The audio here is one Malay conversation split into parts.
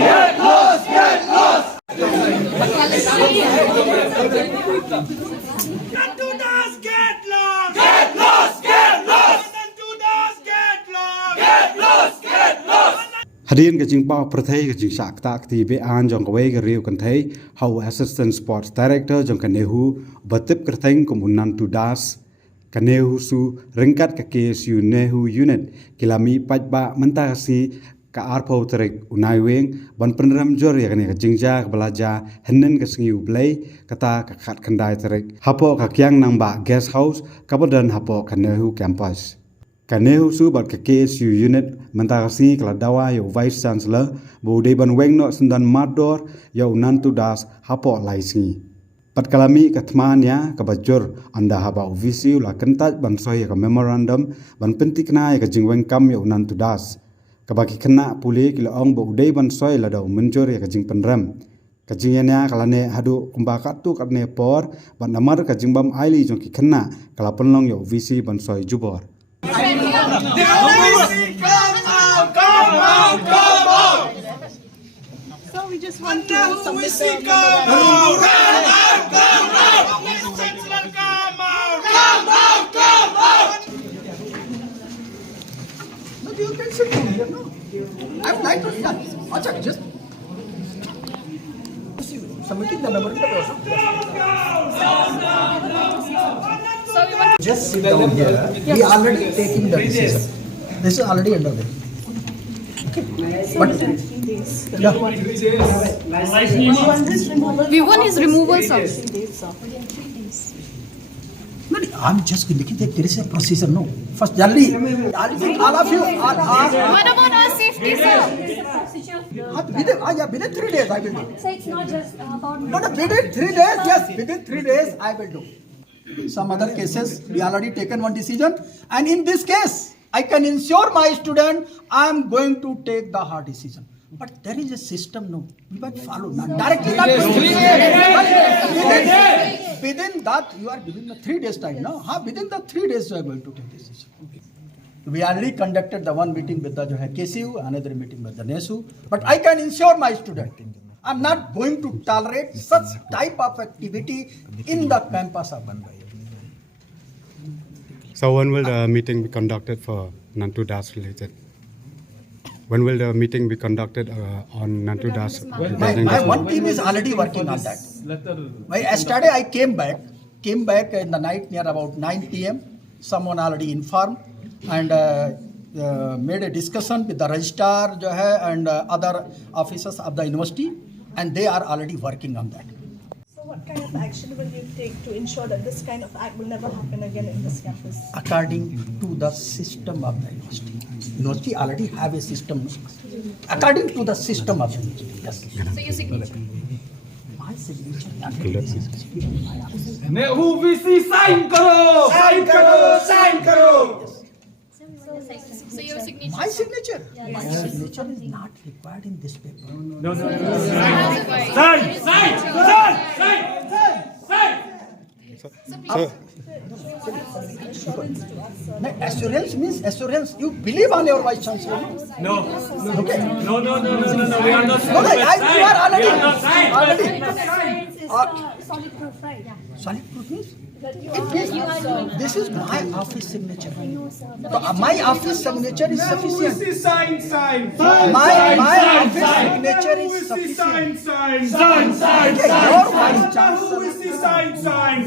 Get lost, get lost. Nantudas get lost! Get lost, get lost. Nantudas get lost! Get lost, get lost. Hadian ka jing pao prathai ka jing sak tak ti be an jong ka wei ka riu kan thai how assistant sports director jong ka NEHU batip ka thang ko munan tu das ka NEHU su ringkat ka KSU NEHU unit kilami pajba menta si ka arpo terek unai weng ban penram jor ya ka jingja ka belaja henen ka sngiu blai kata ka khat khandai terek hapo ka kyang nang ba guest house ka bodan hapo ka NEHU campus ka NEHU su bat ka KSU unit mentasi kala dawa yo vice chancellor bo de ban weng no sundan mador yo nantu das hapo laisi pat kalami ka thmania ka bajor anda haba ovisi la kentaj ban soy ka memorandum ban pentikna ka jingweng kam yo nantu das ka baki khynnah pule kila ong bo de ban soy la daw menjor ka jing penram ka jingnya kala ne hadu kumbaka tu ka ne por ban namar ka jingbam aili jong ki khynnah kala penlong yo ovisi ban soy jubor So we just want to submit Come out! No, you can sit here, no. I would like to, yeah. Acha, just submitting the number. Just sit down here. We already taking the decision. This is already underway. Okay. But yeah. We want his removal, sir. No, I'm just indicating that there is a procedure. No. First, Jalli, all of you are. What about our safety, sir? Within 3 days I will do. So it's not just about... No, within 3 days, yes, within 3 days I will do. Some other cases, we already taken one decision. And in this case, I can ensure my student, I am going to take the hard decision. But there is a system, no. We must follow. Not directly, not within that, you are giving the 3 days time, no? Within the 3 days, you are going to take decision. Okay. We already conducted the one meeting with the KCU, another meeting with the NEHU. But I can ensure my student, I'm not going to tolerate such type of activity in the campus of Banbai. So when will the meeting be conducted for Nantu Das related? When will the meeting be conducted on Nantu Das? My one team is already working on that. Yesterday I came back in the night near about 9 p.m. Someone already informed and made a discussion with the registrar and other officers of the university, and they are already working on that. So what kind of action will you take to ensure that this kind of act will never happen again in this campus? According to the system of the university. University already have a system. According to the system of the university, yes. So your signature. My signature. NEHU VC sign karo! Sign karo! Sign karo! So your signature. My signature? My signature is not required in this paper. Assurance means assurance. You believe on your vice chancellor? No. Okay. No. We are not. No, you are already. solid proof, right? Yeah. Solid proof means? It means This is my office signature. My office signature is sufficient. Sign. My office signature is sufficient. Sign. Your vice chancellor. Sign.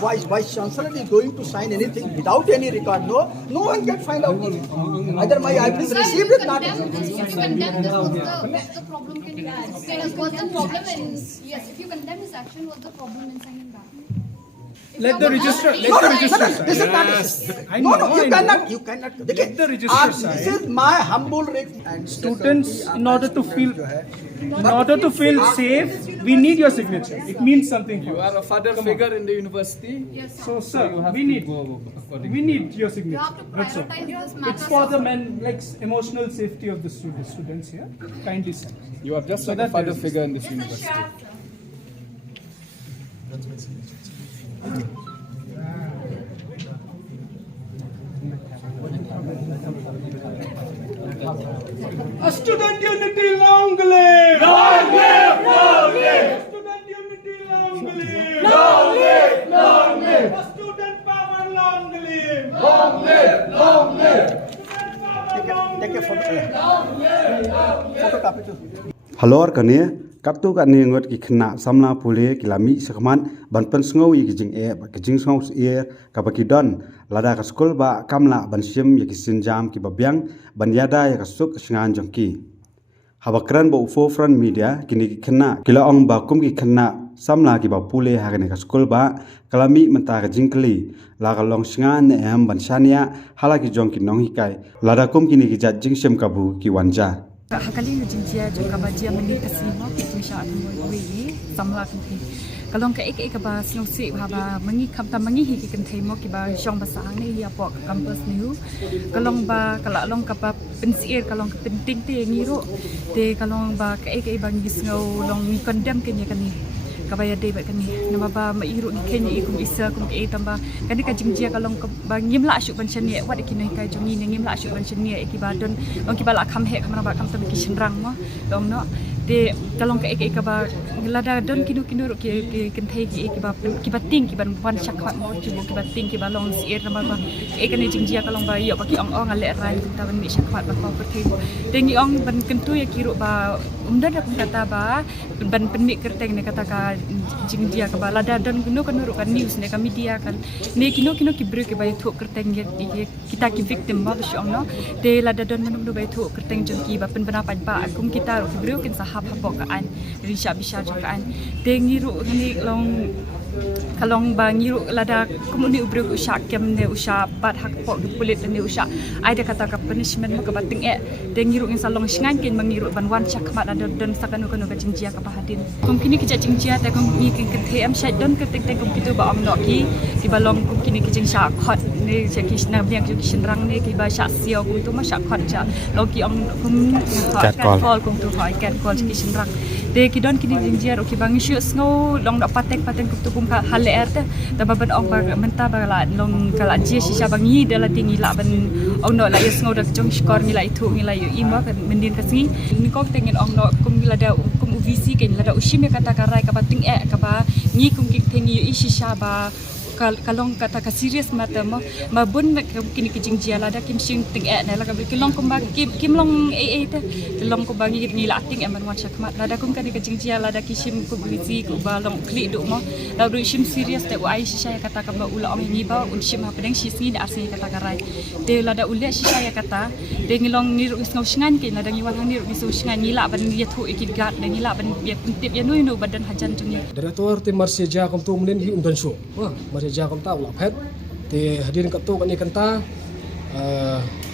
Once vice chancellor is going to sign anything without any record, no one can find out. Either my office received it, not received. If you condemn this, what's the problem? Can you explain us what's the problem in? Yes, if you condemn his action, what's the problem in signing back? Let the registrar. No, no, this is not. I No, know, no, you I know. cannot. You cannot. Let the registrar This sign. is my humble request. And Students, in order to feel safe, we need your signature. It means something. You are a father figure in the university. Yes, sir. So, sir, you have we to need go according we to need your You signature. have to That's all. prioritize this matter. It's for the emotional safety of the students here. Kindly sign. You are just So like a that father is- figure in this university. A student unity, long live! Long live! Long live! Student unity, long live! Long live! Long live! A student power, long live! Long live! Long live! Student power, long take a live! photo. Photocopy too. Halor kania kaptu kan ni ngot ki khna samla pule ki lami sakman ban pynsngew yi ki jing e ba ki jingsngewsyier ka ba ki don lada ka skul ba kamla ban sim yi ki sinjam ki ba byang ban yada ya ka suk sngan jongki habakran bo fo front media kini ki khna kila ong ba kum ki khna samla ki ba pule ha ka skul ba kalami menta ka jingkli la ka long sngan ne am ban shania hala ki jong ki nong hikai lada kum kini ki jat jingsem ka bu ki wanja Hakali jingjia juga bajia meni kasimo kita sya wi samla kanthi kalong ka ek ba snow si ba mangi khamta mangi hi ki kanthi mo ki ba jong ba sang ni ya pok campus NEHU kalong ba kala long ka ba pynsngew kalong ka penting te ngiro te kalong ba ka ek bang gisngau long ni condemn kenya kani kabaya de bat kani nama ba mairu ni kenya ikum isa kum ke tamba kani ka jingjia kalong ka ba ngimla asuk ban chanie wat ikinai kai jongi ni ngimla asuk ban chanie ekibadon ong ki bala kham he khamna ba kham ta ki shinrang mo dong no de kalong ka ek ba lada don kinu ru ki kenthai ki ba ting ki ban wan shakhat mo ki ba ting ki ba long sier nama ba ekani jingjia kalong ba yo ba ki ong ale rai ta ban mi shakhat ba ko perthi de ngi ong ban kentu ya ki ru ba umda da kata ba ban penmik kerteng ne kata ka jingjia ka ba lada don kinu kan ru kan news ne ka media kan ne kinu ki bru ki ba thu kerteng ya kita ki victim ba so ong no de lada don manu ba thu kerteng jong ki ba pen bana pan ba kum kita ru ki bru kin sahab hapokaan risha bisha jokaan de ngiru ni long kalong ba ngiru lada kumuni ubru usha kem ne usha bat hak pok pulit ne usha ai de kata ka punishment mo ka bating de ngiru in salong shngan kin mangiru ban wan chak mat ada don sakanu kanu ka jingjia ka bahadin kum kini ki jingjia ta kum ni kin the am shat don ka tek tek kum kitu ba am no ki balong kum kini ki jing sha khot ne che kishna biang ju kishnrang ne ki ba sha sio kum tu ma sha khot cha lo ki ong kum kat call kum tu khoi kat call kishnrang de ki don kini jingjia ro ki bang shu snow long da patek kum tu kum ka hal erte ta ba ban ong ba menta ba la long kala ji shisha bangi de la tingi la ban ong no la yes ngo da jong skor ni la itu ni la yu ima kan mendin kasi ni ko tengin ong no kum la da kum UVC ken la da ushime kata karai ka bating ka ba ni kum ki tengi yu shisha ba kalong kata ka serious mata mo mabun kini ki jingjia la da kim sing ting na la ka kilong kum ba kim long ta long kum ba ni la ting man wan shakmat la da kum ka jingjia la da kishim ku UVC ku ba long kli du mo la du shim serious te ai shisha kata ka ba ula ong ni ba un shim ha pedeng shisni da asni kata karai de la da ulia shisha kata de ngilong ni ru ngau shngan ke la da ngiwan ni ru ngisu shngan ni la ban ya thu ikit gat de ni la ban ya tip ya nu badan hajan tu ni Direktur tim Marsija kom tu menen hi umdan shu Marsija kom ta ula phet te hadirin kat tu kan ni kanta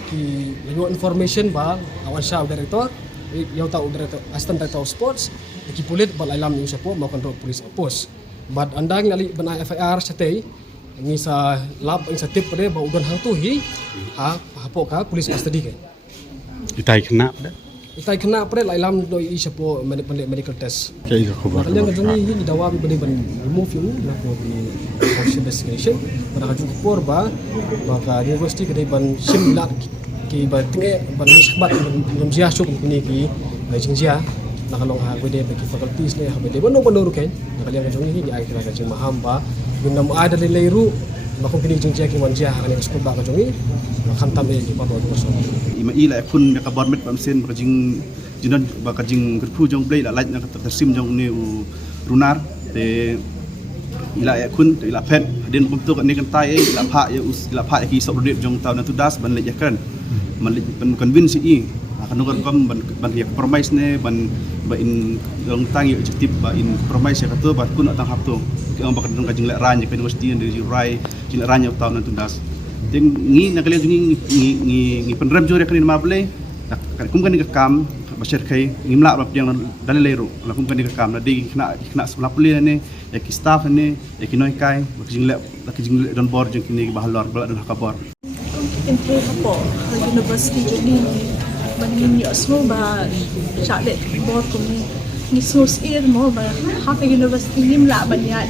ki lagu information ba awan sha direktor yau ta direktor assistant director of sports ki pulit bal alam ni sapo ma kontrol police post bad andang ali bana FIR satei ni sa lab in sa tip pade ba udan hang tu hi hapo ka police custody ke itai khna pada itai kena pade alam do i sapo medical test kai ka khabar kalian kan ni dawa bi bani ban remove you na ko di investigation pada kaju por ba ka university kedai ban simlat ki ba tinge ban nisbat belum jia syuk ni ki jingjia na kalong ha gede bagi faculties ne ha bede bono ruken na kalian kan ni ai kira ka maham ba gunam ada leiru ma ko kini jingjia ki wan jia kan ko ba ka jongi makam tambe di pa ba so ima ila kun me ka bormet pam sen ka jing jinan ba ka jing gerpu jong blai la laj na ka tersim jong ne u runar te ila kun ila pet den kum tu ka ne kan tai ila pha ki so rodit jong taw na tu das ban le yakan man le ban convince i kan kan kom ban ya promise ne ban ba in jong tangi objective ba in promise ka tu ba kun atang hap tu baka dong ka jinglek ranya ke universiti dari jirai jinglek ranya tahun nanti das ding ngi nak kalian ngi penrem jore kan ma boleh kum kan kam basir kai ngimla bab yang dalil lero la kum kan kam na di kena sebelah pulih ni ya ki staff ni ya ki noi kai bak jinglek don bor jeng kini bahalor bala dan kabor Improve po university jadi manin yo semua ba chale bor ko ni source air mo ba ha ka university nim la banyan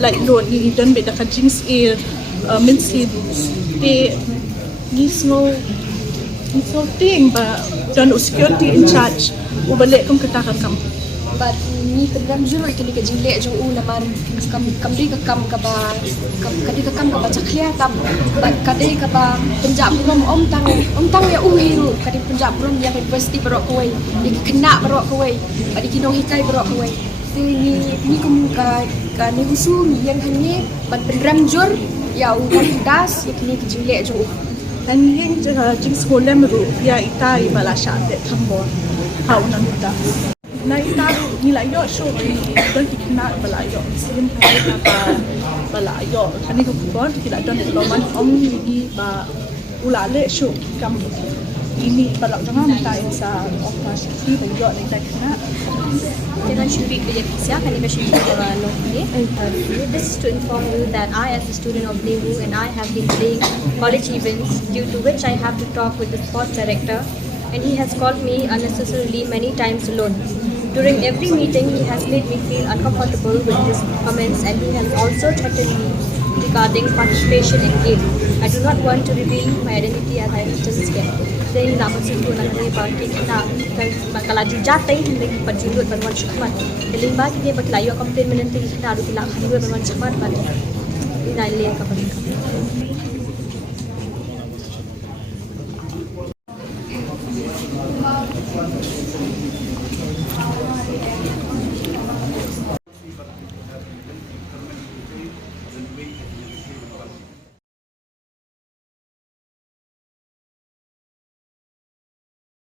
like loan ni dan be da ka jingsngewsyier min si te ni so ting ba dan security in charge u balik kum kata kam But ni program juro ikili ka jingle jo u naman kam di ka kam ka ba kadi ka kam ka ba chaklia tam but kadi ka ba Punjab rom om tang ya u hiru kadi Punjab rom yang university barok kuai di khynnah barok kuai di kino hikai barok kuai ni kum ka ni husu yang hanya but program jur ya u das ikili ka jingle jo dan yin jing sekolah meru ya itai bala syade thambor hau nan da na itaru nila yo show dan kina bala yo sim pa bala yo kani ko bon kila dan loman om ni ba ulale show kam ini bala jangan minta sa operasi si yo ni tak kena Kita syukur kerja Pisah kami bersyukur kepada Nohni. This is to inform you that I, as a student of NEHU, and I have been playing college events, due to which I have to talk with the sports director, and he has called me unnecessarily many times alone. During every meeting, he has made me feel uncomfortable with his comments, and he has also threatened me regarding participation in game. I do not want to reveal my identity as I am still scared. Then nak bersyukur nak bagi kita kalau jatuh hindi berjulur berwan syukmat. Kelimba kita berlayu komplain menanti kita ada bilang hari berwan syukmat pada ini nilai kapal.